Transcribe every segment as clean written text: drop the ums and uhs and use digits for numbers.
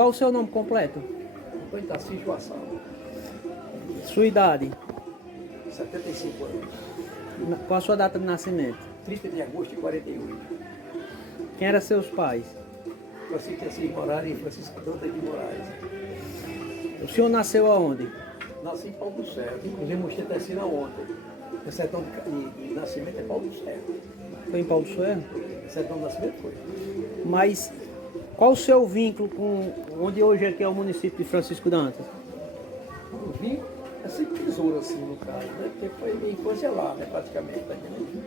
qual o seu nome completo? Antônio Tarcísio Assal, Sua idade? 75 anos, Qual a sua data de nascimento? 30 de agosto de 48. Quem eram seus pais? Francisco Assis Moraes e Francisco Danta de Moraes. O senhor nasceu aonde? Nasci em Paulo do Céu, inclusive mostrei até assim ontem. O sertão de nascimento é Paulo do Céu. Foi em Paulo Suero? O sertão de nascimento foi. Mas qual o seu vínculo com onde hoje aqui é o município de Francisco Dantas? Eu vim assim, tesouro assim no caso, né? Porque foi minha infância lá, né? Praticamente, tá entendendo?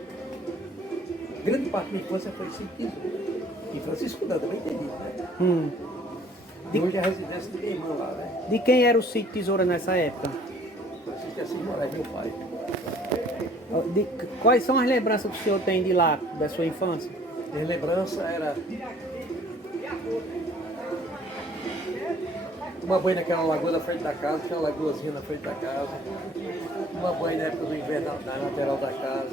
Grande parte da minha infância foi assim, tesouro. E Francisco Danta, bem entendido, né? E hoje é a residência de minha irmã lá, né? De quem era o sítio Tesoura nessa época? Francisco Assis Moraes, meu pai. Quais são as lembranças que o senhor tem de lá, da sua infância? Minha lembrança era tomar banho naquela lagoa da frente da casa, tinha uma lagoazinha na frente da casa. Tomar banho na época do inverno na lateral da casa.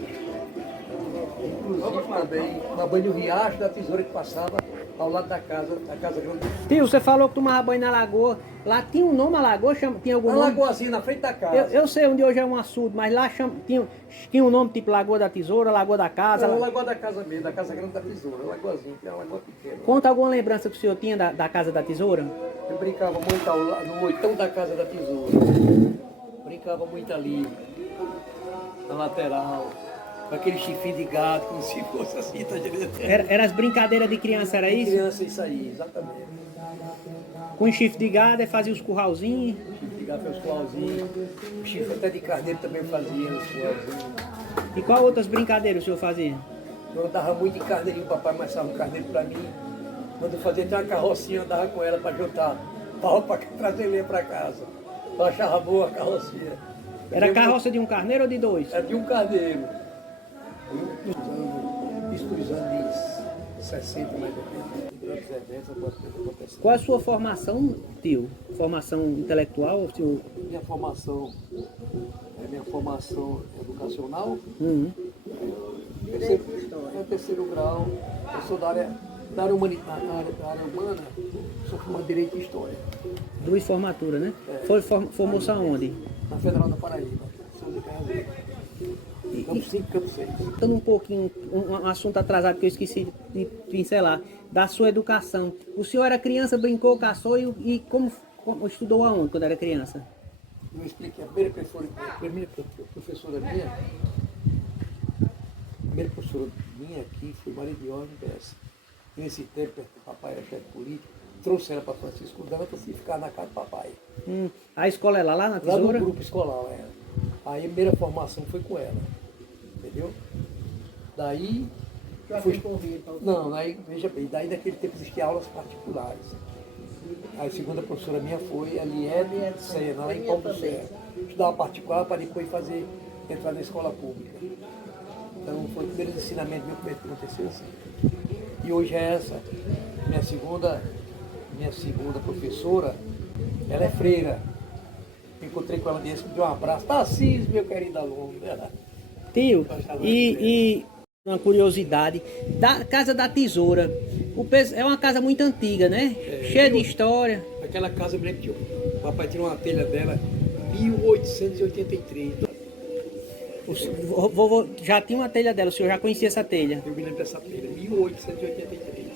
Inclusive também tomar banho no riacho da tesoura que passava ao lado da casa grande. Tio, você falou que tomava banho na lagoa. Lá tinha um nome a lagoa? Tinha algum Uma nome? lagoazinha na frente da casa. Eu sei onde hoje é um açude, mas lá tinha um nome tipo Lagoa da Tesoura, Lagoa da Casa. Era a lagoa da casa mesmo, da casa grande da tesoura, uma lagoazinha, que era uma lagoa pequena. Conta alguma lembrança que o senhor tinha da Casa da Tesoura? Eu brincava muito no oitão da casa da tesoura. Brincava muito ali, na lateral, com aquele chifrinho de gato, como se fosse assim, tá entendendo? Era as brincadeiras de criança, era isso? Criança, isso aí, exatamente. Com chifre de gado, fazia os curralzinhos. Chifre de gato, os coalzinhos. O chifre até de carneiro também fazia os coalzinhos. E qual outras brincadeiras o senhor fazia? Eu andava muito em carneirinho, o papai amassava um carneiro pra mim. Quando eu fazia até uma carrocinha, eu andava com ela pra juntar pau pra trazer lenha pra casa. Eu achava boa a carrocinha. Era carroça de um carneiro ou de dois? Era de um carneiro. Isso dos anos 60, mais ou menos. Qual a sua formação, tio? Formação intelectual? Tio? Minha formação educacional, terceiro grau. Eu sou da área humanitária, da área humana, sou formado em Direito e História. Duas formaturas, né? Formou-se aonde? Na Federal da Paraíba. Sou de Carazinho. Campo 5, Campo 6. Voltando um pouquinho, um assunto atrasado que eu esqueci de pincelar, da sua educação. O senhor era criança, brincou, caçou e como estudou aonde quando era criança? Eu expliquei, a primeira professora minha aqui foi Maria de Ordem Bessa. Nesse tempo, o papai era chefe político, trouxe ela para Francisco Dantas e ficava na casa do papai. A escola é lá na Lá Tesoura? no grupo escolar, era. Aí a primeira formação foi com ela, entendeu? Daí... Não, aí, veja bem, daí naquele tempo existiam aulas particulares. Aí a segunda professora minha foi a Liebe Sena, lá em Paulo do Céu. Estudava particular para depois entrar na escola pública. Então foi o primeiro ensinamento meu que aconteceu assim. E hoje é essa, minha segunda professora, ela é freira. Encontrei com ela nesse, me deu um abraço. Tarcísio, meu querido aluno. Tio, e uma curiosidade, da Casa da Tesoura. É uma casa muito antiga, né? Cheia de história. Aquela casa, eu me lembro que o papai tirou uma telha dela em 1883. O vovô já tinha uma telha dela, o senhor já conhecia essa telha? Eu me lembro dessa telha, 1883.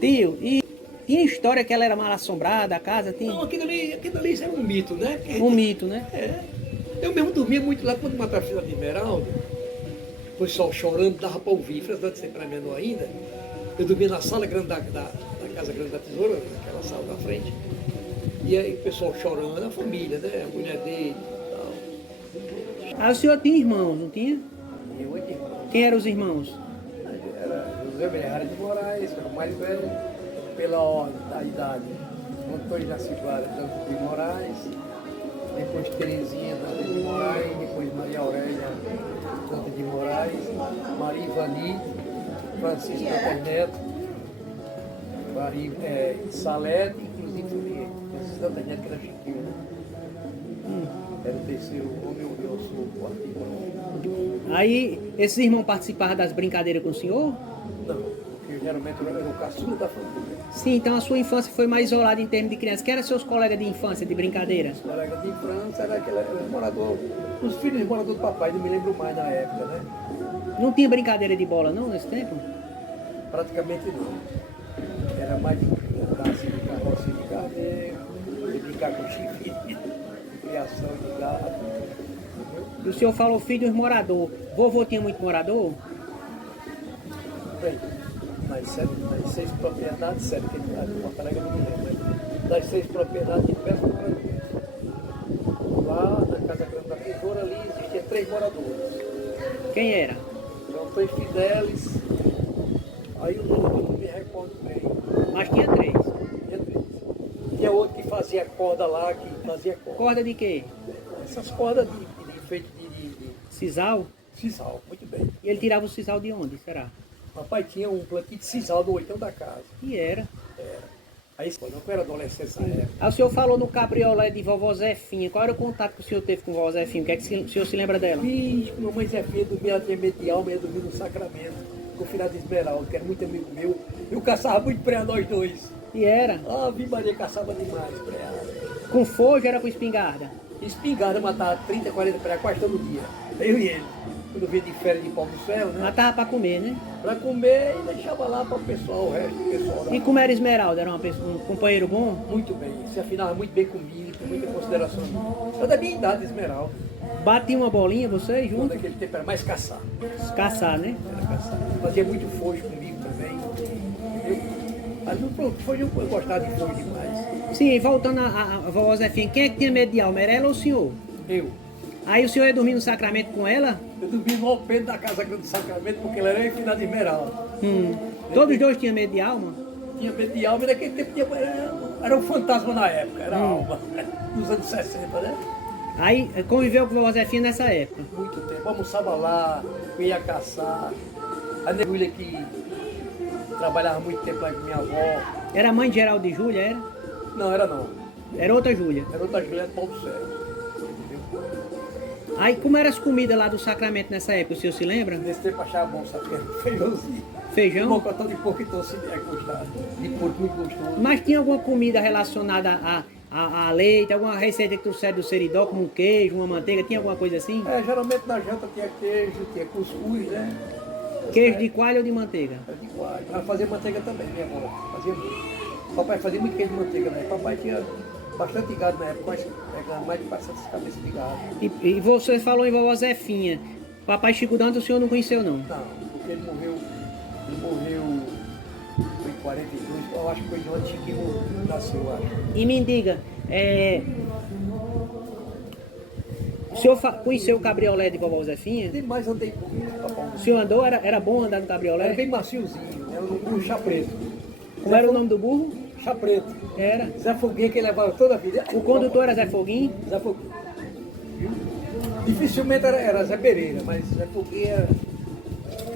Tio, e tinha história que ela era mal assombrada, a casa tinha? Não, aquilo ali isso era um mito, né? Um mito, né? É. Eu mesmo dormia muito lá quando mataram a filha de Esmeralda. O pessoal chorando, dava para ouvir. Fernando sempre era menor ainda. Eu dormia na sala grande da casa grande da tesoura, naquela sala da frente. E aí o pessoal chorando, a família, né? A mulher dele e tal. Ah, o senhor tinha irmãos, não tinha? E 8 irmãos. Quem eram os irmãos? Era José Berrara de Moraes, que era o mais velho pela ordem da idade. Antônio da Ciguara de Moraes, depois Terezinha de Moraes, depois Maria Aurélia Danta de Moraes, Maria Ivani, Francisco Neto, Salete, inclusive Francisco Danta Neto, que era Chiquinho. Era o terceiro homem, eu sou o quarto irmão. Aí, esses irmãos participavam das brincadeiras com o senhor? Não, porque geralmente eu era o caçula da família. Sim, então a sua infância foi mais isolada em termos de criança. Quem eram seus colegas de infância, de brincadeira? Os colegas de infância era aquele morador, os filhos de morador do papai, não me lembro mais na época, né? Não tinha brincadeira de bola não nesse tempo? Praticamente não. Era mais de andar assim de carroça de carneiro, de brincar com chifre, criação de gado. Entendeu? E o senhor falou filho dos morador. Vovô tinha muito morador? Bem, nas 6 propriedades, 7 que ele traz em Porto Alegre, eu não me lembro, mas das 6 propriedades de diversos moradores. Lá na Casa Grande da Tesoura ali existia 3 moradores. Quem era? Então 3 Fidelis, aí os outros eu não me recordo bem. Mas tinha 3. Tinha 3. Tinha outro que fazia corda lá, que fazia corda. Corda de quê? Essas cordas de feito de Sisal? sisal, muito bem. E ele tirava o sisal de onde, será? Papai tinha um plantio de sisal no oitão da casa. E era. Aí quando eu era adolescente na época, Aí o senhor falou no cabriolé de vovó Zefinha. Qual era o contato que o senhor teve com vovó Zefinha? O que é que o senhor se lembra dela? fiz com mamãe Zefinha dormia, ela tinha medo de alma, ia dormir no Sacramento, com o filho de Esmeralda, que era muito amigo meu. Eu caçava muito preá nós dois. E era. Ah, vi Maria caçava demais preá. Com fogo ou era com espingarda? Espingarda matava 30, 40 preá quase todo dia. Eu e ele. Quando vinha de férias de pau do céu, né? Matava pra comer, né? Pra comer e deixava lá para o pessoal, o resto do pessoal lá. E como era Esmeralda? Era um companheiro bom? Muito bem, se afinava muito bem comigo, com muita consideração. Só da minha idade, Esmeralda. Batia uma bolinha vocês Quando juntos? naquele tempo era mais caçar. Caçar, né? Era caçar. Fazia muito fojo comigo também. Mas pronto, fojo eu gostava de fojo demais. Sim, e voltando a vovó Zefinha, quem é que tinha medo de alma? Era ela ou o senhor? Eu. Aí o senhor ia dormir no Sacramento com ela? Eu dormia no alpendre da Casa Grande do Sacramento porque ela era enfinada de Esmeralda. Todos os dois tinham medo de alma? Tinha medo de alma e naquele tempo era um fantasma na época, era alma. Nos anos 60, né? Aí conviveu com a vovó Zefinha nessa época. Muito tempo. Almoçava lá, ia caçar. A Negulha que trabalhava muito tempo lá com minha avó. Era mãe de Geraldo e Júlia, era? Não, era não. Era outra Júlia. Era outra Juliana Paulo do Céu. Aí como eram as comidas lá do Sacramento nessa época, o senhor se lembra? Nesse tempo achava bom, sabe? Feijãozinho. Feijão? Mocotó de porco então se é gostado. De porco muito gostoso. Mas tinha alguma comida relacionada a leite, alguma receita que trouxeram do Seridó, como um queijo, uma manteiga, tinha alguma coisa assim? Geralmente na janta tinha queijo, tinha cuscuz, né? Queijo de coalho ou de manteiga? Era de coalho. Ela fazia manteiga também, minha avó. Fazia muito. Papai fazia muito queijo de manteiga, né? Papai tinha bastante gado na época, mas pegava mais de 400 cabeças de gado. E você falou em vovó Zefinha. Papai Chico Dantas o senhor não conheceu, não? Não, porque ele morreu foi em 42, eu acho que foi de onde Chiquinho nasceu, eu acho. E me diga, o senhor conheceu o cabriolé de vovó Zefinha? Demais andei com ele, papai. O senhor andou? Era bom andar no cabriolé? Era bem maciozinho, era um chá preto. Como era o nome do burro? Chá preto. Era. Zé Foguinho que ele levava toda a vida. O condutor era Zé Foguinho? Zé Foguinho. Viu? Dificilmente era Zé Pereira, mas Zé Foguinho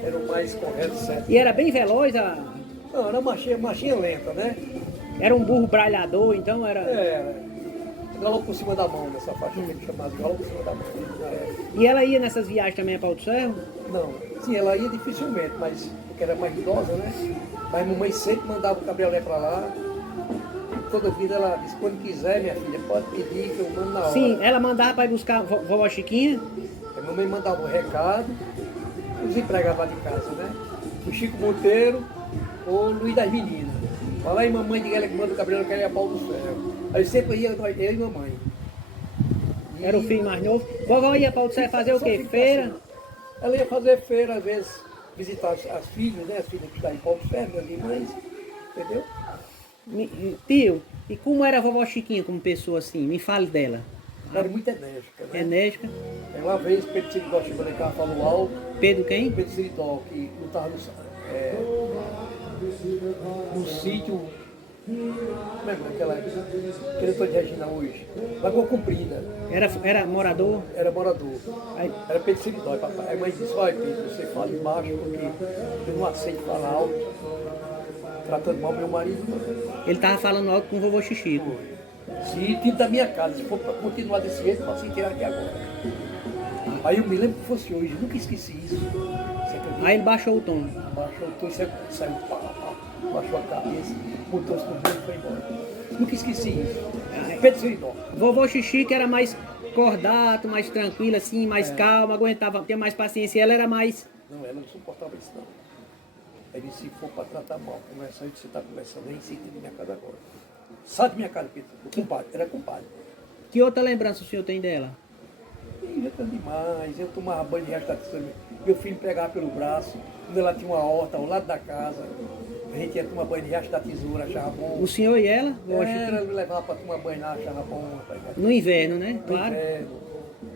era o mais correto, certo. E era bem veloz, Não, era marchinha lenta, né? era um burro bralhador, então era... Galope por cima da mão, nessa faixa que ele chamava de galope por cima da mão. E ela ia nessas viagens também a Pau do Ferro? Não, sim, ela ia dificilmente, mas porque era mais idosa, né? Mas mamãe sempre mandava o cabriolé para lá. Toda vida ela disse, quando quiser, minha filha, pode pedir que eu mando na hora. Sim, ela mandava para ir buscar vovó Chiquinha? A mamãe mandava um recado, os empregados lá de casa, né? O Chico Monteiro ou o Luiz das Meninas. Fala aí, mamãe, diga ela que manda o cabriolé que ela ia Pau do Céu. Aí sempre ia eu e mamãe. Era o filho mais novo. Vovó ia para o Ferro fazer o quê? Feira? Ela ia fazer feira, às vezes, visitar as filhas, né? As filhas que estão em Paulo do Ferro, minhas irmãs, entendeu? Tio, e como era a vovó Chiquinha como pessoa assim? Me fale dela. Ela era muito enérgica, né? Enérgica. Uma vez, Pedro Siridó chegou lá em casa, falou alto. Pedro quem? Pedro Siridó, que lutava no sítio, como é aquela que eu estou de Regina hoje? Lagoa Comprida. Era morador? Era morador. Aí, Era Pedro Siridó. A mãe disse, olha Pedro, você fala embaixo porque eu não aceito falar alto, tratando mal meu marido. ele estava falando alto com o vovô Chichico. Se time da minha casa, se for para continuar desse jeito, eu posso tirar aqui agora. Aí eu me lembro que fosse hoje, nunca esqueci isso. Você acredita? Aí ele baixou o tom. Baixou o tom e saiu, pá, baixou a cabeça. botou-se no bolso e foi embora. Nunca esqueci isso. Pedro Seridó. Vovô Xixi que era mais cordato, mais tranquilo assim, mais calmo, aguentava, tinha mais paciência. E ela era mais... Não, ela não suportava isso não. Ele disse, se for para tratar mal, conversando, você está conversando, nem sente na minha casa agora. Sai de minha casa, Pedro. Compadre, era compadre. Que outra lembrança o senhor tem dela? Ih, já tá demais. Eu tomava banho de resto da tesoura. Meu filho pegava pelo braço, quando ela tinha uma horta ao lado da casa. A gente ia tomar banho de resto da tesoura, achava bom. O senhor e ela? Ela me levava para tomar banho lá, achava bom. Rapaz. No inverno, né? No Claro. inverno.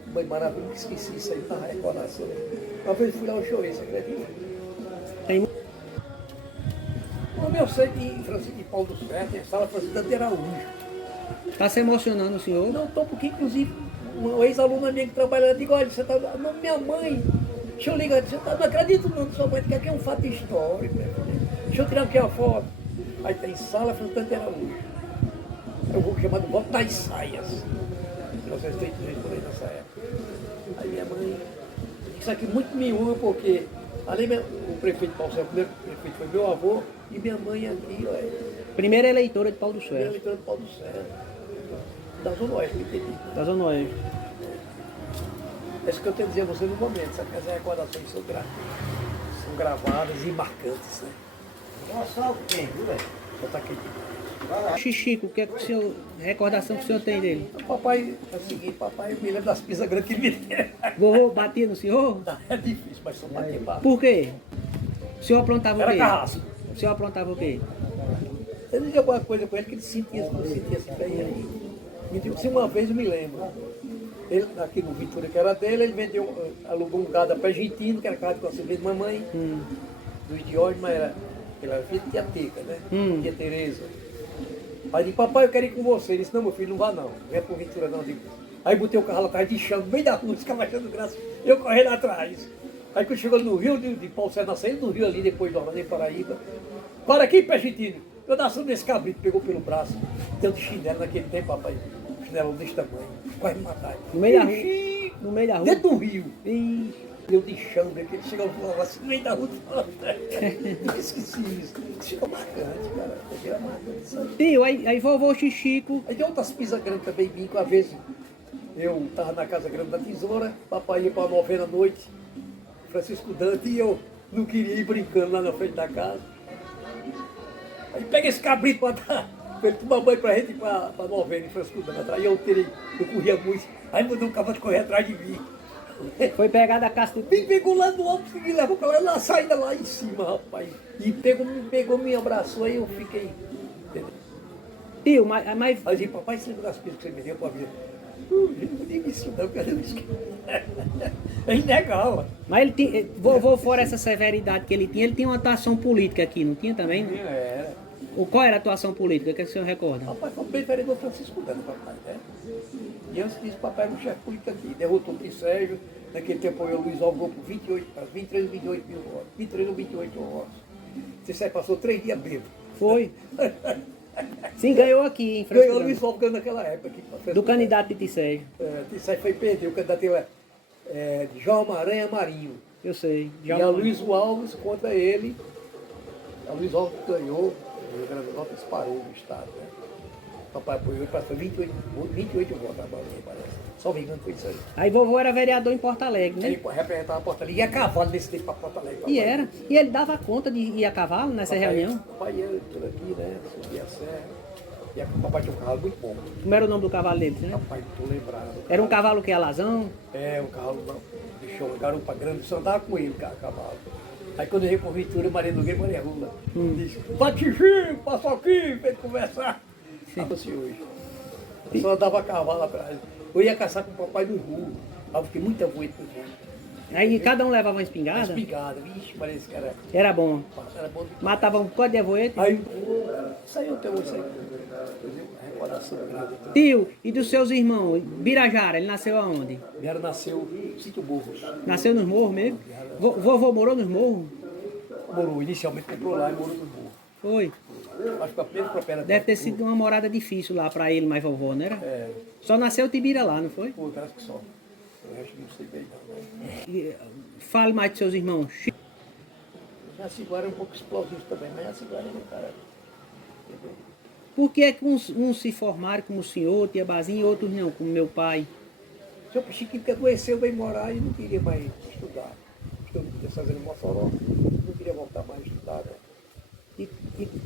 Banho maravilhoso, nunca esqueci isso aí, tá recordação. Uma vez fui lá, eu chorei, você acredita? Tem... O meu sei de Francisco de Paulo do Ferro, tem a sala Francisco de Araújo. Tá se emocionando o senhor? Não estou, porque inclusive uma ex-aluna minha que trabalha, eu digo, olha, você tá. Não, minha mãe, deixa eu ligar, você tá, não acredito não, sua mãe quer que é um fato histórico. Deixa eu tirar aqui a foto. Aí tem sala Francisco de Araújo. Eu vou chamar de Voto das Saias. 1933, por aí nessa época. Aí minha mãe, isso aqui muito me une, porque além o prefeito Paulo César, o primeiro prefeito foi meu avô, e minha mãe aqui, olha. Primeira eleitora de Paulo do Primeiro Céu. eleitor do Paulo do Céu. Da Zona Oeste, me entendi. Da Zona Oeste. É isso que eu tenho a dizer a você no momento, sabe que as recordações são gravadas e marcantes, né? Nossa, o quê, viu, velho? Eu tá aqui. Xixico, o que é que o senhor... recordação que o senhor tem dele? O papai, é o seguinte, papai me lembra das pizzas grandes que ele me deu. Vovô batia no senhor? É difícil, mas só bater baixo. Por quê? O senhor aprontava o Era quê? carrasco. O senhor aprontava o quê? Eu dizia alguma coisa com ele que ele sentia esse pé aí. Então, se uma vez eu me lembro, ele, aqui no Vitória, que era dele, ele vendeu, alugou um gado a pé argentino, que era gado com a cerveja de mamãe, dos Diógenes, mas era filha de tia Teca, né? Tia Tereza. Aí eu disse, papai, eu quero ir com você. Ele disse, não, meu filho, não vá não, não é por Vitória não. Eu digo, aí botei o carro lá atrás de chão, no meio da rua, ficava achando graça, eu correndo atrás. Aí quando chegou no Rio, de Paulo César nasceu no Rio ali, depois do Orlando, em Paraíba. Para aqui, pé argentino. Eu nasci nesse cabrito, pegou pelo braço, deu de chinelo naquele tempo, papai. Chinelo desse tamanho, quase me mataram. No meio da rua? Ixi, No meio da rua? dentro do rio. Ih, Deu de chão, que ele chegou assim, no meio da rua. Eu esqueci isso. Isso fica marcante, cara. Fica marcante isso aí. tio, aí vovô Xixico... Aí tem outras pizzas grandes também, bico. Às vezes eu estava na Casa Grande da Tesoura, papai ia para a novena à noite, Francisco Dante, e eu não queria ir brincando lá na frente da casa. Aí pega esse cabrito para dar, para ele tomar banho para a gente ir para a novena em Francisco Dante. Aí eu corria muito, aí mandou um cavalo correr atrás de mim. Foi pegar da casa do... Me pegou lá do alto, e levou para lá na saída lá em cima, rapaz. E me abraçou, aí eu fiquei. Entendeu? Tio, mas Aí eu disse, papai, você lembra das pizzas que você me deu para ver? Eu não digo isso não, cara. É inegável. Mas ele tinha, vovô, fora essa severidade que ele tinha uma atuação política aqui, não tinha também? Era. Qual era a atuação política? O que o senhor recorda? Papai foi bem vereador Francisco Dano, papai, né? E antes disso, papai era um chefe político aqui. Derrotou o Sérgio, naquele tempo eu Luiz Alvô por 23 ou 28 mil votos. 23 ou 28 votos. Você passou 3 dias bêbado. Foi. Sim, ganhou aqui, em Ganhou o Francisco. Luiz Alvô naquela época. Aqui, Do candidato de Tissérgio. Sérgio foi perder, o candidato é de João Aranha Marinho. Eu sei. E a Luiz Alves contra ele. A Luiz Alves ganhou, o Grande Norte disparou no estado, né? O papai apoiou e passou 28 votos agora, parece. Só me engano foi isso aí. Aí vovô era vereador em Porto Alegre, né? Ele representava Porto Alegre, ia a cavalo nesse tempo para Porto Alegre. E era. E ele dava conta de ir a cavalo nessa reunião? O papai ia por aqui, né? Subia a serra. E o papai tinha um cavalo muito bom. Como era o nome do cavalo dele, né? Papai, não tô lembrado. Era um cavalo que é alazão? É, um cavalo deixou um garupa grande, só andava com ele, cavalo. Aí quando eu ia por Ventura, Maria Nogueira e Maria Rula, disse, Patifinho, passa aqui, vem conversar. Assim hoje. Eu só andava a cavalo atrás. Eu ia caçar com o papai no rua. Aí eu fiquei muita voita no rua. Aí cada um levava uma Uma espingarda? espingarda, vixe, parece que era Era bom. bom. Matava um código de avoete. Aí saiu até hoje, saiu. Recordação grande. Tio, e dos seus irmãos? Birajara, ele nasceu aonde? Vera nasceu em Sítio Burros. Nasceu nos morros mesmo? Vovô morou nos morros? Morou, inicialmente comprou lá e morou no Burro. Foi. Acho que a primeira propriedade. Deve ter sido uma morada difícil lá pra ele, mais vovô, não era? É, Só nasceu Tibira lá, não foi? pô, acho que só. O resto não sei bem não. Né? E, fale mais dos seus irmãos. Já Ciguara é um pouco explosivo também, mas a Ciguara é um cara. Por que é que uns se formaram como o senhor, tia Bazinha, e outros não, como meu pai? O senhor Chiquinho que adoeceu, veio morar e não queria mais estudar. Estou fazendo Mossoró, não queria voltar mais a estudar, né? E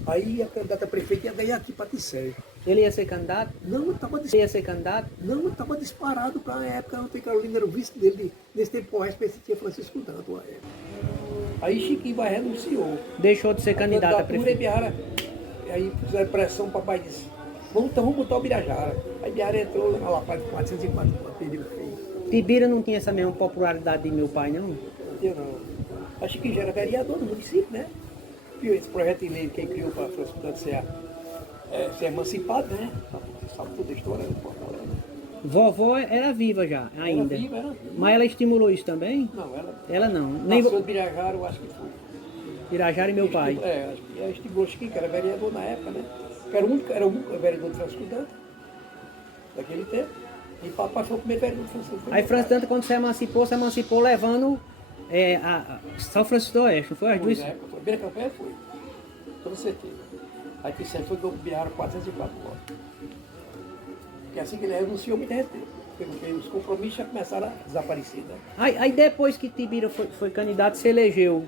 aí a candidata prefeita ia ganhar aqui para Ticéia. Ele ia ser candidato? Não, estava Ele ia ser candidato? não, estava disparado para a época. A Antônio Carolina era o vice dele. Nesse tempo, o resto tinha Francisco Danto. À época. Aí Chiquinho vai renunciou. Deixou de ser candidato a prefeito. Birajara, aí fizeram pressão, o papai disse, vamos botar o Birajara. Aí Birajara entrou lá para 404, perdeu feio. Tibira não tinha essa mesma popularidade de meu pai, não? Não deu não. Acho que já era vereador do município, né? Viu esse projeto de lei que ele criou para Francisco Danto ser emancipado, né? Sabe toda a história do Fortaleza. Vovó era viva já, ainda. Era viva. Mas ela estimulou isso também? Não, Ela não. Nem nasceu de Birajara, eu acho que foi. Irajara e meu pai. Acho que estimulou Chiquinho, que era vereador na época, né? Que era o único vereador de Francisco Danto, daquele tempo. E papai foi o primeiro vereador de Francisco Danto. Aí Francisco Danto, quando se emancipou levando a São Francisco do Oeste, não foi? As duas? Na época, a primeira campanha foi, com certeza. Aí que sempre foi do Birajara 404 votos. Porque assim que ele renunciou, me derreteu. Porque os compromissos já começaram a desaparecer, né? Aí depois que Tibira foi candidato, se elegeu.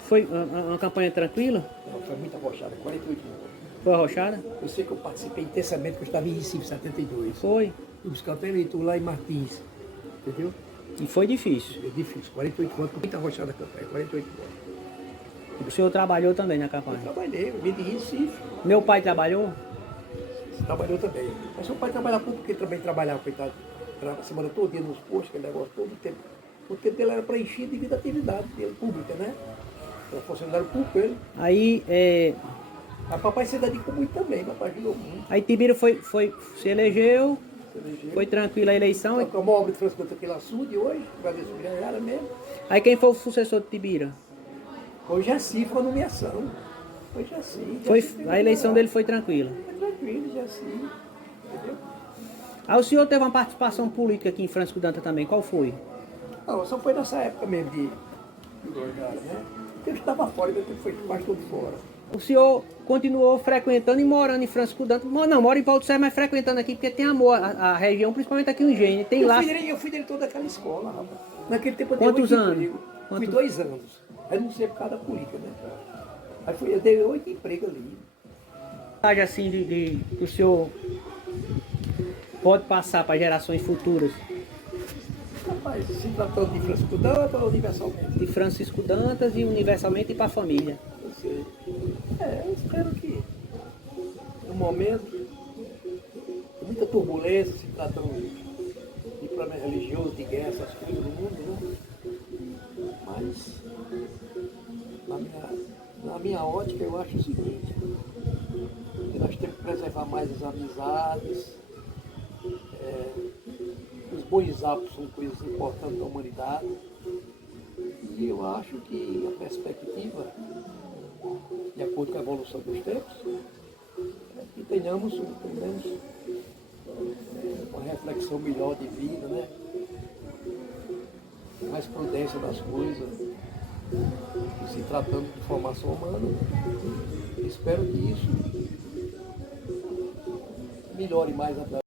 Foi uma campanha tranquila? Não, foi muito arrochada, 48 votos. Foi arrochada? Eu sei que eu participei intensamente, porque eu estava em Recife, em 72. Foi. Fui buscar até eleitor lá em Martins, entendeu? E foi difícil. É difícil, 48 votos, muito arrochada a campanha, 48 votos. O senhor trabalhou também na Eu campanha? trabalhei, eu vim de Recife, Meu pai trabalhou? trabalhou também. Mas seu pai trabalhava pouco, porque ele também trabalhava, coitado, a semana toda, nos postos, aquele negócio todo o tempo. O tempo dele era preenchido devido à atividade dele, pública, né? Era funcionário público ele. Aí, Mas papai se dedicou muito também, papai ajudou muito. aí Tibira se elegeu, Se elegeu. foi tranquila a eleição. Com a maior obra de Francisco aquele açude hoje, vai ver se o Birajara mesmo. Aí quem foi o sucessor de Tibira? Foi Jaci, foi a nomeação. Foi Jaci. A eleição dele foi tranquila. Foi tranquilo, Jaci. Entendeu? Aí o senhor teve uma participação política aqui em Francisco Dantas também, qual foi? Não, só foi nessa época mesmo de Birajara, né? Porque eu estava fora, eu foi quase todo fora. O senhor continuou frequentando e morando em Francisco Dantas. Não, mora em Paulo do Céu, mas frequentando aqui porque tem amor à região, principalmente aqui em Engenho. Tem lá. Eu fui diretor daquela escola, rapaz. Naquele tempo eu Quantos dei 8 anos? empregos. Fui 2 anos. Renunciei por causa da política, né? Aí eu dei 8 empregos ali. Assim que o senhor pode passar para gerações futuras Rapaz, se tratando de Francisco Dantas ou universalmente? de Francisco Dantas e universalmente para a família. Eu sei. Eu espero que no momento muita turbulência se tratando de problema religioso, de guerra, essas coisas no mundo, né? Mas na minha ótica eu acho o seguinte, que nós temos que preservar mais as amizades, os bons hábitos são coisas importantes da humanidade, e eu acho que a perspectiva, de acordo com a evolução dos tempos, é que tenhamos pelo menos uma reflexão melhor de vida, né? Mais prudência das coisas, e se tratando de formação humana, espero que isso melhore mais a